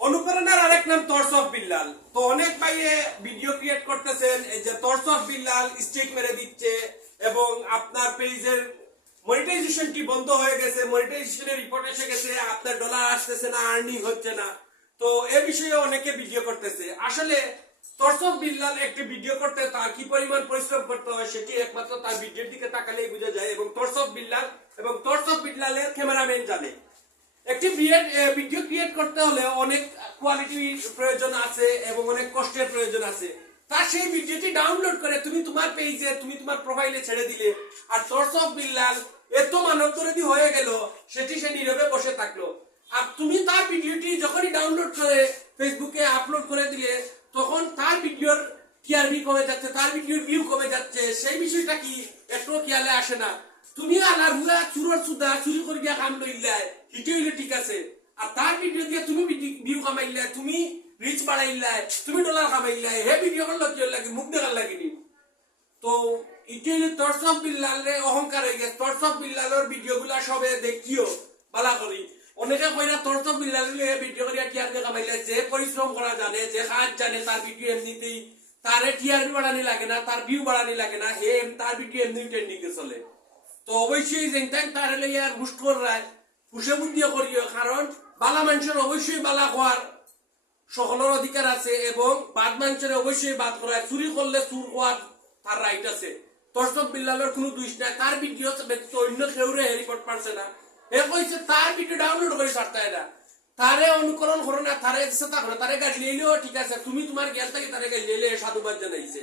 অনুপ্রেরণার আরেক নাম টর্চ অফ বিল্লাল। তো অনেক ভাইয়ে ভিডিও ক্রিয়েট করতেছেন এই যে টর্চ অফ বিল্লাল স্ট্রিক মেরে দিচ্ছে এবং আপনার পেজের মনিটাইজেশন কি বন্ধ হয়ে গেছে, মনিটাইজেশনের রিপোর্ট এসে গেছে, আপনার ডলার আসতেছে না, আর্নিং হচ্ছে না। তো এ বিষয়ে অনেকে ভিডিও করতেছে। আসলে টর্চ অফ বিল্লাল একটি ভিডিও করতে তার কি পরিমাণ পরিশ্রম করতে হয় সেটি একমাত্র তার ভিডিওর দিকে তাকালেই বোঝা যায়, এবং টর্চ অফ বিল্লাল এবং টর্চ অফ বিল্লালের ক্যামেরাম্যান জানে। একটি ভিডিও ক্রিয়েট করতে হলে অনেক কোয়ালিটি প্রয়োজন আছে এবং অনেক কষ্টের প্রয়োজন আছে। তার সেই ভিডিওটি ডাউনলোড করে তুমি তোমার পেজে, তুমি তোমার প্রোফাইলে ছেড়ে দিলে, আর টর্চ অফ বিল্লাল এত মানব দরদি হয়ে গেল সেটি সে নীরবে বসে থাকলো। আর তুমি তার ভিডিওটি যখনই ডাউনলোড করে ফেসবুকে আপলোড করে দিলে তখন তার ভিডিওর টিআরপি কমে যাচ্ছে, তার ভিডিওর ভিউ কমে যাচ্ছে। সেই বিষয়টা কি একটু খেয়ালে আসে না। তুমি আলার হুলা চুরর সুদা চুরি করে দিয়া কাম লইলাই হিটে হইলে ঠিক আছে, আর তার ভিডিও দিয়ে তুমি ভিউ কামাইলাই, তুমি রিচ বাড়াইলাই, তুমি ডলার কামাইলাই, হে ভিডিও করলে কি লাগে, মুখ দেখার লাগেনি। তো ইটি হইলে টর্চ অফ বিল্লালের অহংকার হয়ে গেছে। টর্চ অফ বিল্লালের ভিডিও গুলা সবে দেখিও বালা করি। অনেকে কইরা টর্চ অফ বিল্লালের ভিডিও করিয়া টিআরপি কামাইলাই। যে পরিশ্রম করা জানে, যে কাজ জানে, তার ভিডিও এমনিতেই তারে টিআরপি বাড়ানি লাগে না, তার ভিউ বাড়ানি লাগে না, হে তার ভিডিও এমনি ট্রেন্ডিং চলে। তো অবশ্যই যেনটাই তার আর হুশ করায় হুসে বুদ্ধিও করিও, কারণ বালা মানুষের অবশ্যই বালা হওয়ার সকলের অধিকার আছে এবং বাদ মানুষের অবশ্যই বাদ করায়। চুরি করলে চুর হওয়ার তার রাইট আছে। টর্চ অফ বিল্লালের কোনো দোষ নাই। তার ভিডিও অন্য কেউরে রিপোর্ট পারছে না। এ কইছে তার ভিডিও ডাউনলোড করে ছাড়তে না, তারে অনুকরণ করো না, তারে থাকো না, তারে গাড়ি নিলেও ঠিক আছে, তুমি তোমার জ্ঞান থেকে তারে গাড়ি নিলে সাধুবাদ জানাইছে।